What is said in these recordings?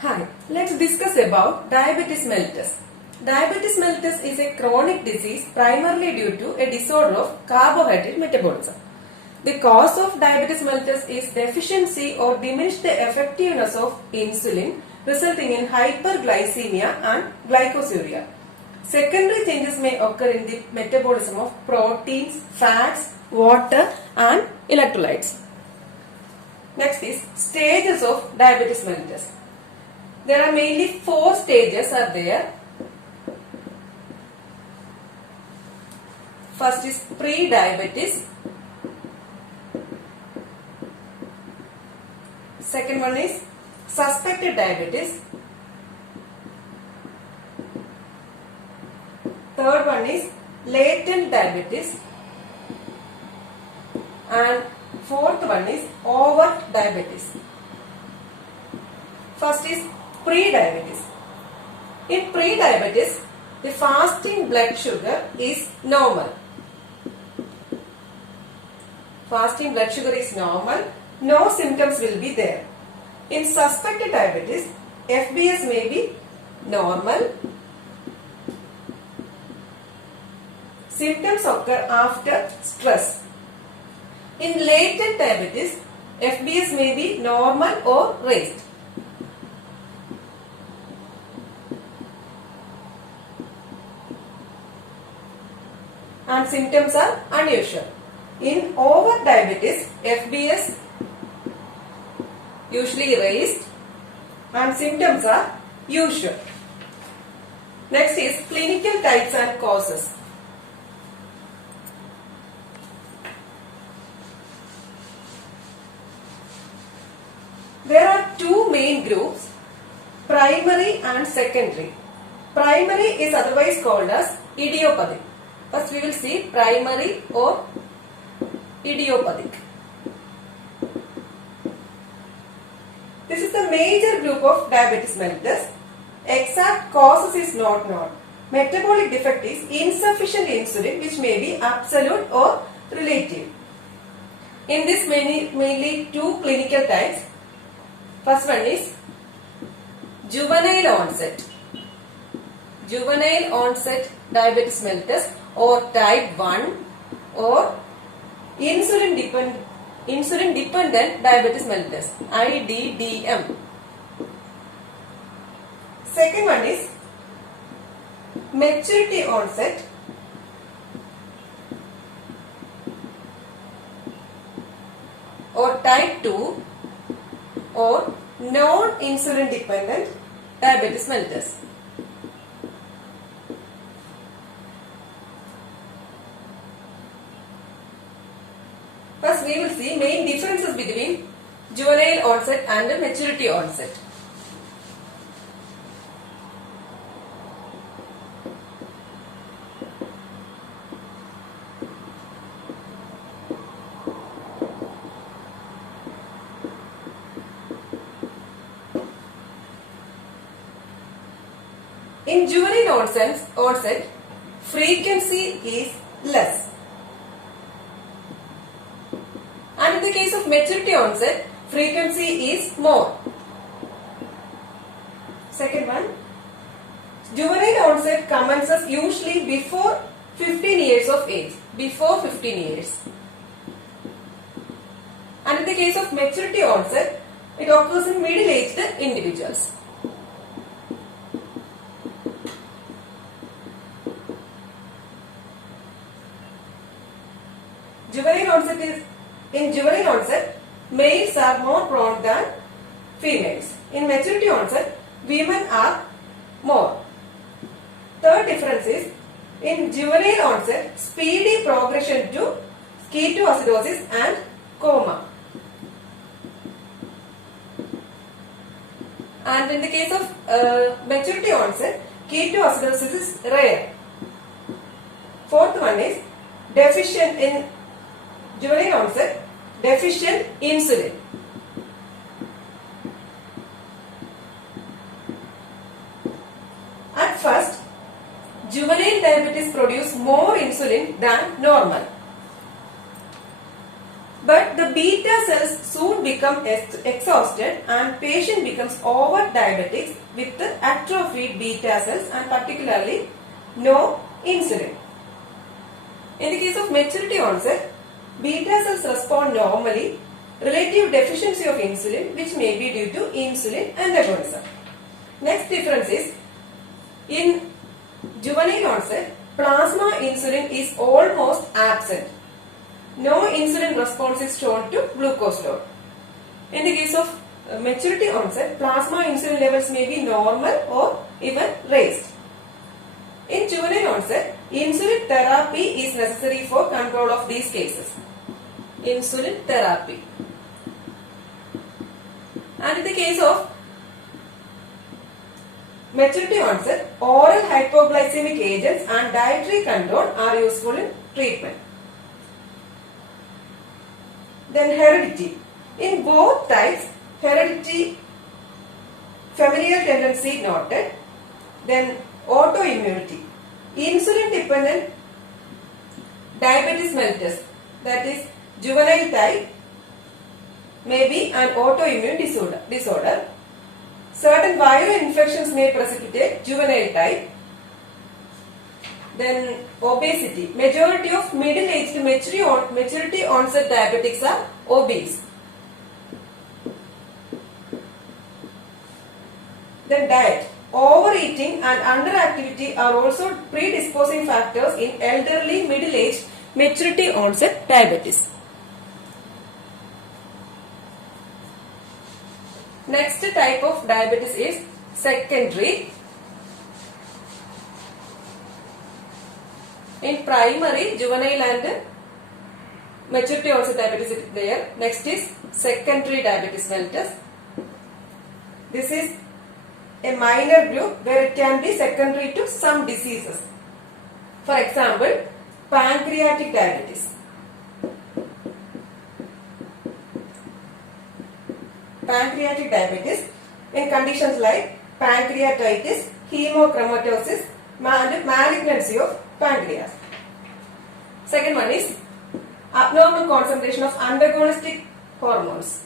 Hi, let's discuss about diabetes mellitus. Diabetes mellitus is a chronic disease primarily due to a disorder of carbohydrate metabolism. The cause of diabetes mellitus is deficiency or diminished effectiveness of insulin, resulting in hyperglycemia and glycosuria. Secondary changes may occur in the metabolism of proteins, fats, water and electrolytes. Next is stages of diabetes mellitus. There are mainly 4 stages are there. First is pre-diabetes. Second one is suspected diabetes. Third one is latent diabetes. And fourth one is overt diabetes. First is pre-diabetes. In pre-diabetes, the fasting blood sugar is normal. Fasting blood sugar is normal. No symptoms will be there. In suspected diabetes, FBS may be normal. Symptoms occur after stress. In latent diabetes, FBS may be normal or raised. And symptoms are unusual. In overt diabetes, FBS usually raised and symptoms are usual. Next is clinical types and causes. There are two main groups, primary and secondary. Primary is otherwise called as idiopathic. First we will see primary or idiopathic. This is the major group of diabetes mellitus. Exact causes is not known. Metabolic defect is insufficient insulin, which may be absolute or relative. In this mainly two clinical types. First one is juvenile onset. Juvenile onset diabetes mellitus or type 1 or insulin dependent diabetes mellitus, IDDM. Second one is maturity onset or type 2 or non-insulin dependent diabetes mellitus. First we will see main differences between juvenile onset and maturity onset. In juvenile onset, frequency is less. And in the case of maturity onset, frequency is more. Second one, juvenile onset commences usually before 15 years of age. Before 15 years. And in the case of maturity onset, it occurs in middle-aged individuals. In juvenile onset, males are more prone than females. In maturity onset, women are more. Third difference is, in juvenile onset, speedy progression to ketoacidosis and coma. And in the case of maturity onset, ketoacidosis is rare. Fourth one is deficient in juvenile onset, deficient insulin. At first, juvenile diabetes produce more insulin than normal. But the beta cells soon become exhausted and patient becomes over diabetic with the atrophied beta cells and particularly no insulin. In the case of maturity onset, beta cells respond normally, relative deficiency of insulin which may be due to insulin antagonism. Next difference is, in juvenile onset, plasma insulin is almost absent. No insulin response is shown to glucose load. In the case of maturity onset, plasma insulin levels may be normal or even raised. In juvenile onset, insulin therapy is necessary for control of these cases. Insulin therapy. And in the case of maturity onset, oral hypoglycemic agents and dietary control are useful in treatment. Then heredity. In both types, heredity, familial tendency noted. Then autoimmunity. Insulin dependent diabetes mellitus, that is juvenile type, may be an autoimmune disorder. Certain viral infections may precipitate juvenile type. Then obesity. Majority of middle-aged maturity onset diabetics are obese. Then diet. Overeating and underactivity are also predisposing factors in elderly middle-aged maturity onset diabetes. Next type of diabetes is secondary. In primary, juvenile and maturity onset diabetes is there. Next is secondary diabetes mellitus. This is a minor group where it can be secondary to some diseases. For example, pancreatic diabetes. Pancreatic diabetes in conditions like pancreatitis, hemochromatosis, and malignancy of pancreas. Second one is abnormal concentration of antagonistic hormones.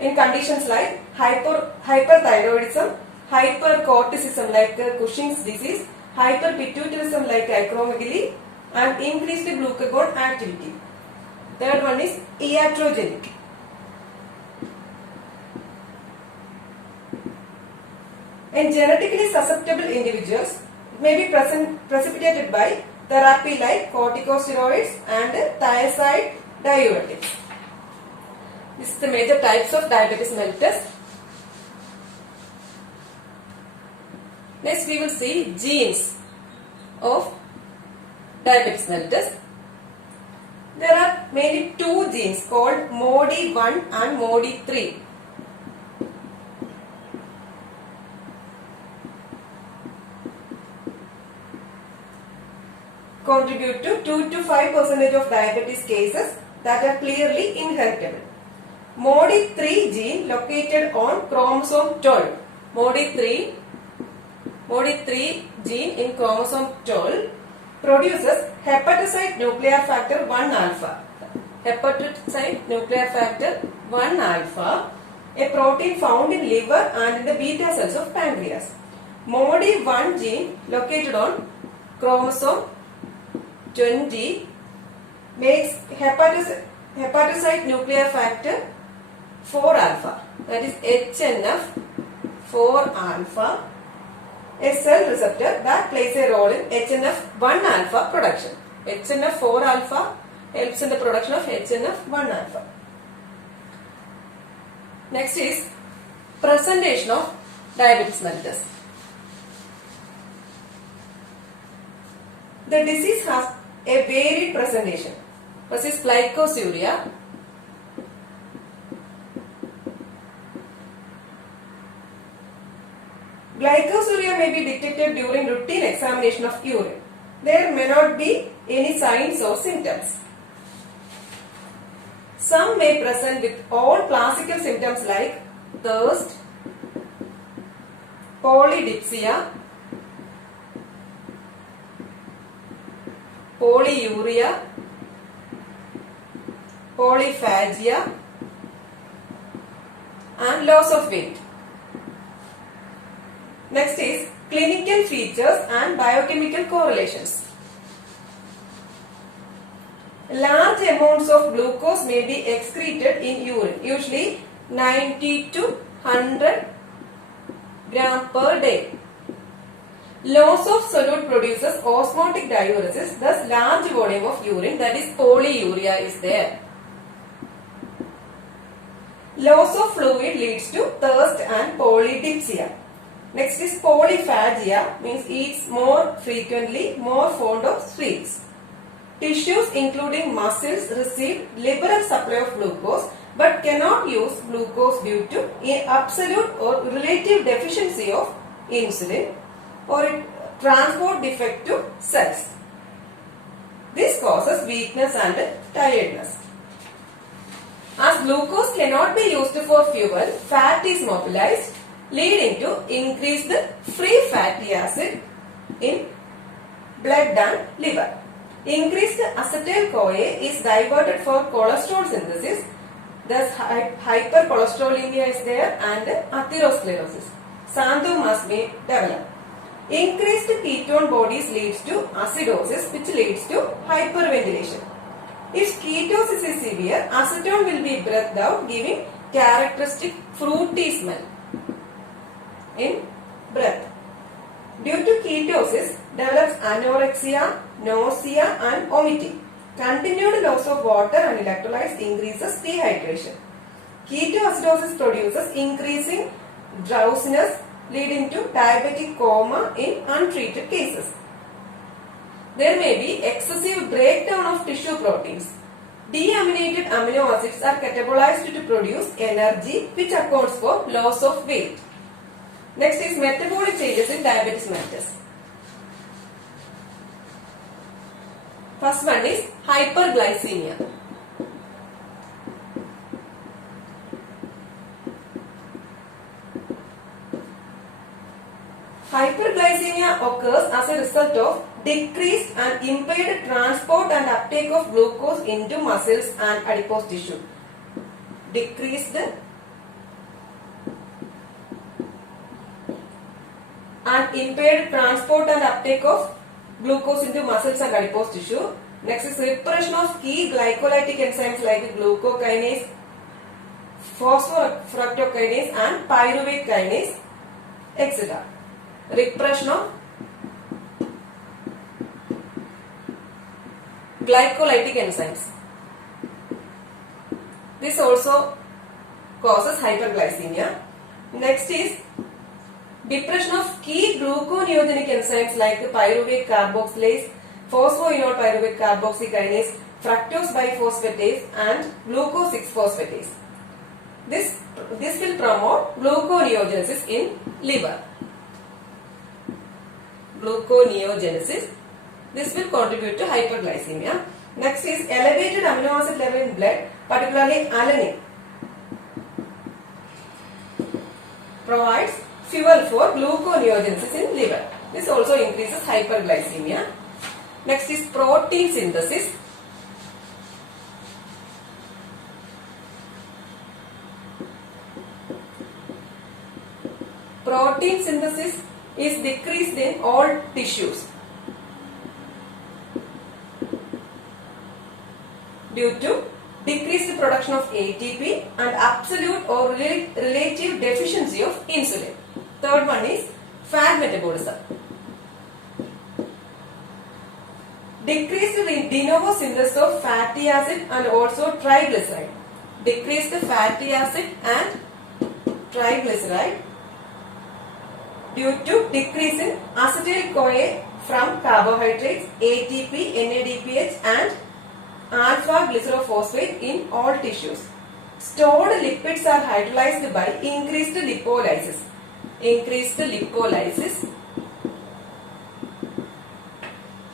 In conditions like hyperthyroidism, hypercorticism like Cushing's disease, hyperpituitarism like acromegaly, and increased glucagon activity. Third one is iatrogenic. In genetically susceptible individuals, it may be precipitated by therapy like corticosteroids and thiazide diuretics. This is the major types of diabetes mellitus. Next we will see genes of diabetes mellitus. There are mainly two genes called MODY1 and MODY3. Contribute to 2 to 5% of diabetes cases that are clearly inheritable. MODY3 gene located on chromosome 12. MODY3 gene in chromosome 12 produces hepatocyte nuclear factor 1 alpha. Hepatocyte nuclear factor 1 alpha, a protein found in liver and in the beta cells of pancreas. MODY1 gene located on chromosome 20 makes hepatocyte nuclear factor 4 alpha, that is HNF 4 alpha, a cell receptor that plays a role in HNF 1 alpha production. HNF 4 alpha helps in the production of HNF 1 alpha. Next is presentation of diabetes mellitus. The disease has a varied presentation. First is glycosuria. Glycosuria may be detected during routine examination of urine. There may not be any signs or symptoms. Some may present with all classical symptoms like thirst, polydipsia, polyuria, polyphagia, and loss of weight. Next is clinical features and biochemical correlations. Large amounts of glucose may be excreted in urine, usually 90 to 100 gram per day. Loss of solute produces osmotic diuresis, thus large volume of urine, that is polyuria, is there. Loss of fluid leads to thirst and polydipsia. Next is polyphagia, means eats more frequently, more fond of sweets. Tissues including muscles receive liberal supply of glucose but cannot use glucose due to absolute or relative deficiency of insulin or transport defect to cells. This causes weakness and tiredness. As glucose cannot be used for fuel, fat is mobilized, leading to increased free fatty acid in blood and liver. Increased acetyl-CoA is diverted for cholesterol synthesis, thus hypercholesterolemia is there and atherosclerosis. Xanthum must be developed. Increased ketone bodies leads to acidosis, which leads to hyperventilation. If ketosis is severe, acetone will be breathed out, giving characteristic fruity smell in breath. Due to ketosis, develops anorexia, nausea and vomiting. Continued loss of water and electrolytes increases dehydration. Ketoacidosis produces increasing drowsiness, leading to diabetic coma in untreated cases. There may be excessive breakdown of tissue proteins. Deaminated amino acids are catabolized to produce energy, which accounts for loss of weight. Next is metabolic changes in diabetes mellitus. First one is hyperglycemia. Hyperglycemia occurs as a result of decreased and impaired transport and uptake of glucose into muscles and adipose tissue. Decreased and impaired transport and uptake of glucose into muscles and adipose tissue. Next is repression of key glycolytic enzymes like glucokinase, phosphorfructokinase and pyruvate kinase, etc. Repression of glycolytic enzymes. This also causes hyperglycemia. Next is depression of key gluconeogenic enzymes like pyruvate carboxylase, phosphoenol pyruvate carboxykinase, fructose biphosphatase and glucose-6-phosphatase. This will promote gluconeogenesis in liver. Gluconeogenesis. This will contribute to hyperglycemia. Next is elevated amino acid level in blood, particularly alanine, provides fuel for gluconeogenesis in liver. This also increases hyperglycemia. Next is protein synthesis. Protein synthesis is decreased in all tissues due to decreased production of ATP and absolute or relative deficiency of insulin. Third one is fat metabolism. Decreased de novo synthesis of fatty acid and also triglyceride. Decreased fatty acid and triglyceride due to decrease in acetyl-CoA from carbohydrates, ATP, NADPH and alpha-glycerophosphate in all tissues. Stored lipids are hydrolyzed by increased lipolysis. Increased lipolysis,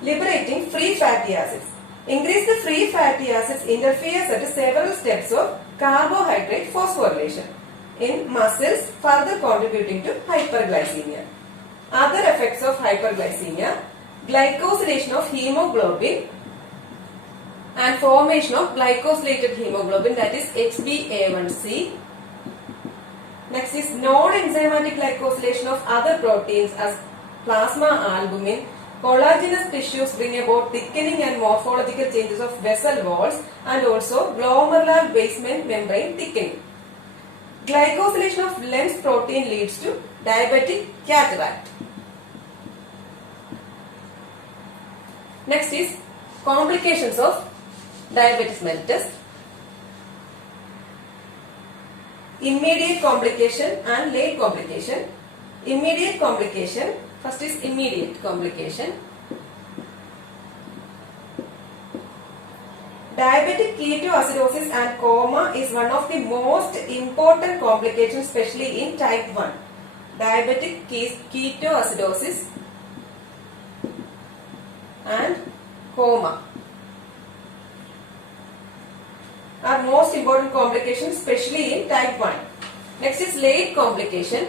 liberating free fatty acids. Increased free fatty acids interferes at several steps of carbohydrate phosphorylation in muscles, further contributing to hyperglycemia. Other effects of hyperglycemia: glycosylation of hemoglobin and formation of glycosylated hemoglobin, that is HbA1c. Next is non-enzymatic glycosylation of other proteins as plasma albumin. Collagenous tissues bring about thickening and morphological changes of vessel walls and also glomerular basement membrane thickening. Glycosylation of Lenz protein leads to diabetic cataract. Next is complications of diabetes mellitus. Immediate complication and late complication. Immediate complication, first is immediate complication. Diabetic ketoacidosis and coma is one of the most important complications, especially in type 1. Diabetic ketoacidosis and coma are most important complications, especially in type 1. Next is late complication.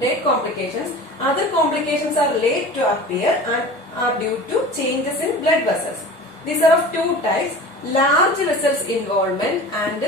Late complications. Other complications are late to appear and are due to changes in blood vessels. These are of two types: large vessels involvement and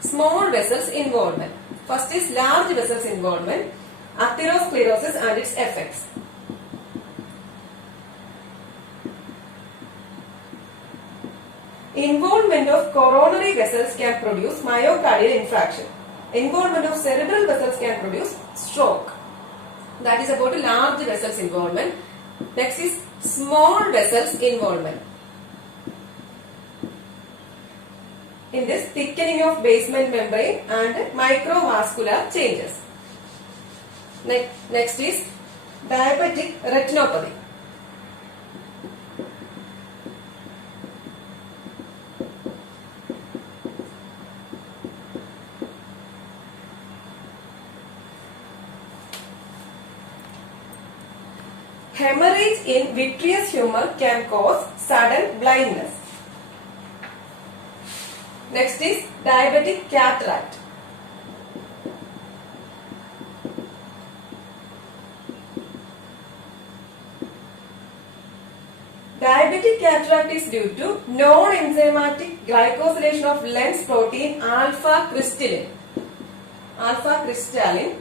small vessels involvement. First is large vessels involvement, atherosclerosis and its effects. Involvement of coronary vessels can produce myocardial infarction. Involvement of cerebral vessels can produce stroke. That is about large vessels involvement. Next is small vessels involvement. In this, thickening of basement membrane and microvascular changes. Next is diabetic retinopathy. Hemorrhage in vitreous humor can cause sudden blindness. Next is diabetic cataract. Diabetic cataract is due to non-enzymatic glycosylation of Lenz protein alpha crystalline. Alpha crystalline.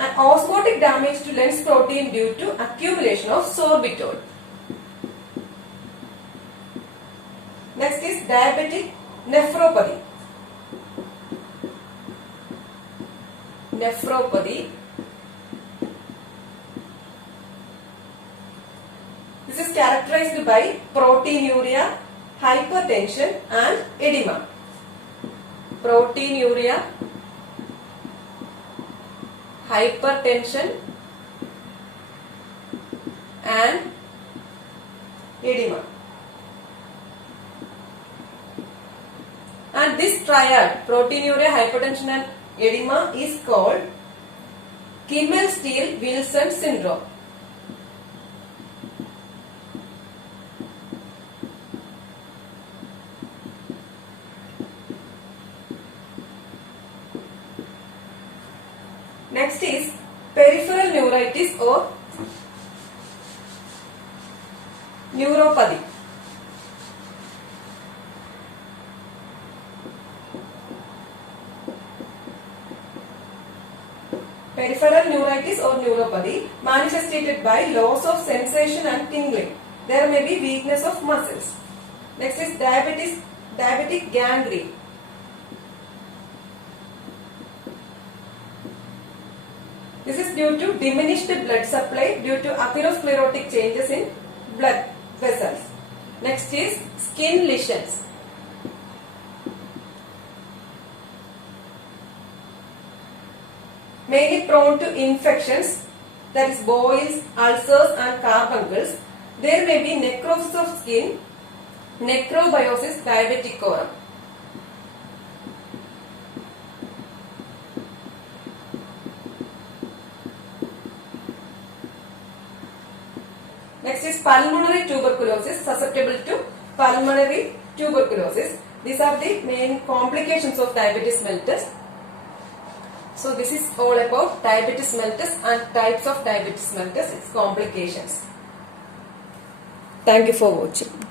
And osmotic damage to Lenz protein due to accumulation of sorbitol. Next is diabetic nephropathy. Nephropathy. This is characterized by proteinuria, hypertension and edema. Proteinuria, hypertension and edema. And this triad, proteinuria, hypertension and edema, is called Kimmel-Steele-Wilson syndrome. Next is peripheral neuritis or neuropathy. Peripheral neuritis or neuropathy manifested by loss of sensation and tingling. There may be weakness of muscles. Next is diabetic gangrene. This is due to diminished blood supply due to atherosclerotic changes in blood vessels. Next is skin lesions. Mainly prone to infections, that is boils, ulcers and carbuncles. There may be necrosis of skin, necrobiosis diabeticum. Next is pulmonary tuberculosis, susceptible to pulmonary tuberculosis. These are the main complications of diabetes mellitus. So this is all about diabetes mellitus and types of diabetes mellitus, its complications. Thank you for watching.